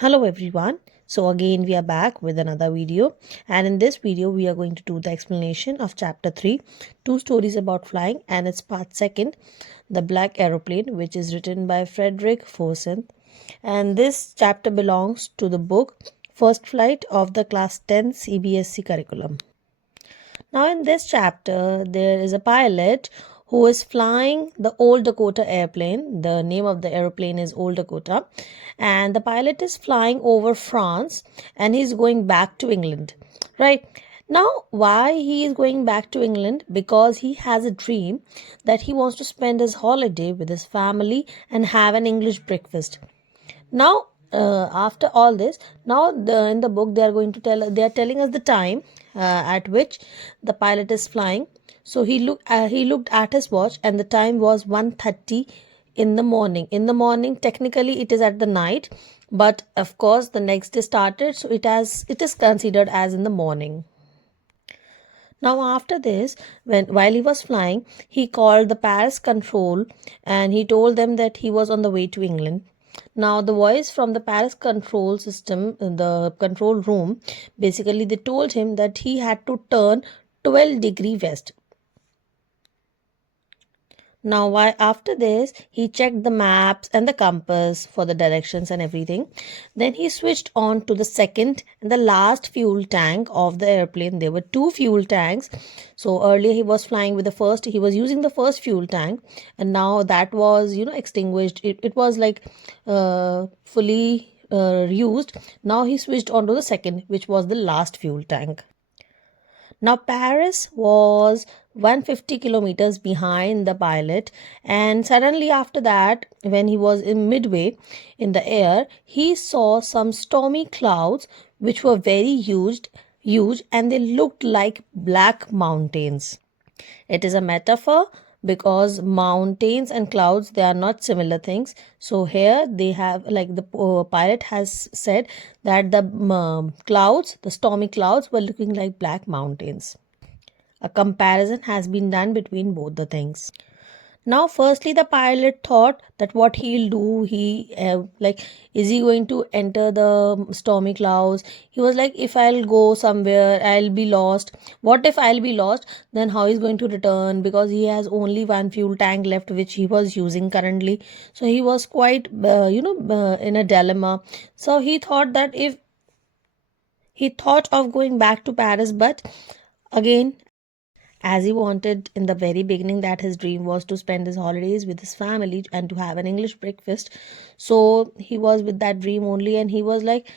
Hello everyone. So again we are back with another video, and in this video we are going to do the explanation of chapter 3, two stories about flying, and its part second, The Black Aeroplane, which is written by Frederick Forsyth, and this chapter belongs to the book First Flight of the class 10 CBSE curriculum. Now, in this chapter, there is a pilot who is flying the Old Dakota airplane. The name of the airplane is Old Dakota, and the pilot is flying over France and he's going back to England. Right now, why he is going back to England? Because he has a dream that he wants to spend his holiday with his family and have an English breakfast. Now, after all this, now in the book they are telling us the time at which the pilot is flying. So he looked at his watch, and the time was 1:30 in the morning. In the morning, technically it is at the night, but of course the next day started, so it is considered as in the morning. Now, after this, while he was flying, he called the Paris control and he told them that he was on the way to England. Now, the voice from the Paris control system, the control room, basically they told him that he had to turn 12-degree west. Now, why after this, he checked the maps and the compass for the directions and everything. Then he switched on to the second and the last fuel tank of the airplane. There were two fuel tanks. So earlier he was flying with he was using the first fuel tank, and now that was, extinguished. It was like fully used. Now he switched on to the second, which was the last fuel tank. Now, Paris was 150 kilometers behind the pilot, and suddenly, after that, when he was in midway in the air, he saw some stormy clouds which were very huge, and they looked like black mountains. It is a metaphor because mountains and clouds, they are not similar things. So here they have, like the pilot has said, that the clouds, the stormy clouds, were looking like black mountains. A comparison has been done between both the things. Now, firstly, the pilot thought that what he'll do, is he going to enter the stormy clouds? He was like, if I'll go somewhere, I'll be lost. What if I'll be lost? Then how he's going to return? Because he has only one fuel tank left, which he was using currently. So he was quite, in a dilemma. So he thought that if he thought of going back to Paris, but again, as he wanted in the very beginning that his dream was to spend his holidays with his family and to have an English breakfast. So he was with that dream only, and he was like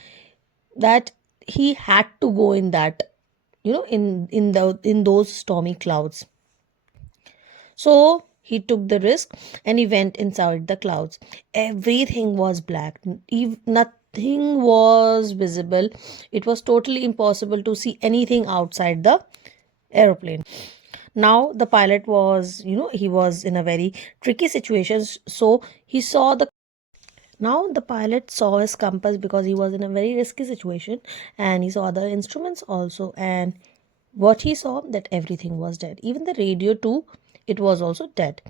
that he had to go in that, in those stormy clouds. So he took the risk and he went inside the clouds. Everything was black. Nothing was visible. It was totally impossible to see anything outside the aeroplane. Now the pilot was, he was in a very tricky situation. So he saw the now the pilot saw his compass because he was in a very risky situation, and he saw other instruments also, and what he saw, that everything was dead. Even the radio too, it was also dead.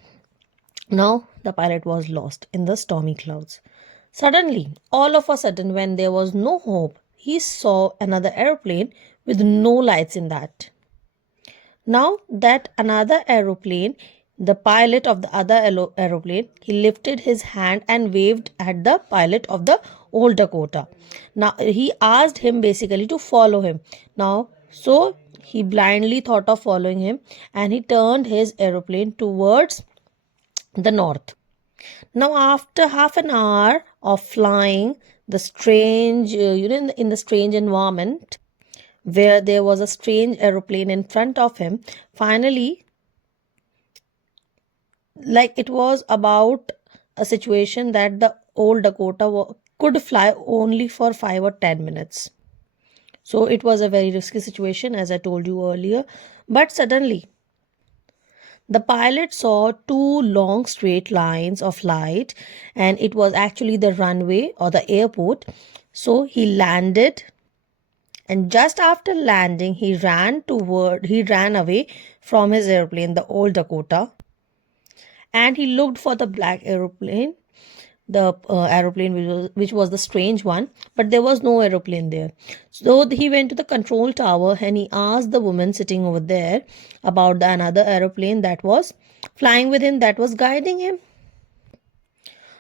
Now the pilot was lost in the stormy clouds. Suddenly, all of a sudden, when there was no hope, he saw another airplane with no lights in that. Now that another aeroplane, the pilot of the other aeroplane, he lifted his hand and waved at the pilot of the Old Dakota. Now he asked him basically to follow him. Now, so he blindly thought of following him, and he turned his aeroplane towards the north. Now, after half an hour of flying, the strange, in the strange environment, where there was a strange aeroplane in front of him, finally, like it was about a situation that the Old Dakota could fly only for 5 or 10 minutes. So it was a very risky situation, as I told you earlier. But suddenly, the pilot saw two long straight lines of light, and it was actually the runway or the airport. So he landed, and just after landing, he ran away from his airplane, the Old Dakota, and he looked for the black airplane. the aeroplane which was the strange one, but there was no aeroplane there. So he went to the control tower and he asked the woman sitting over there about the another aeroplane that was flying with him, that was guiding him.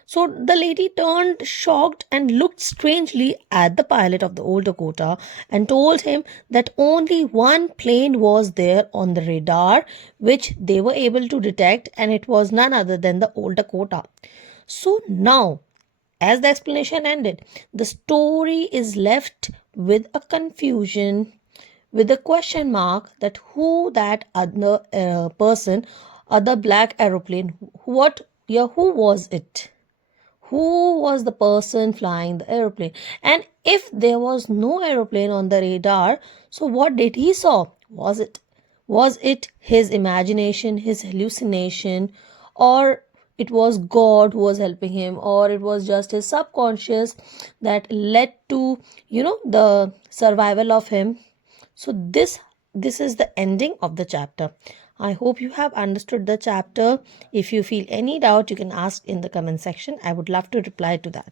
So the lady turned shocked and looked strangely at the pilot of the old Dakota and told him that only one plane was there on the radar which they were able to detect, and it was none other than the old Dakota. So now, as the explanation ended, the story is left with a confusion, with a question mark, that who that other person, other black aeroplane, who was it? Who was the person flying the aeroplane? And if there was no aeroplane on the radar, so what did he saw? Was it his imagination, his hallucination, or it was God who was helping him, or it was just his subconscious that led to the survival of him? So this is the ending of the chapter. I hope you have understood the chapter. If you feel any doubt, you can ask in the comment section. I would love to reply to that.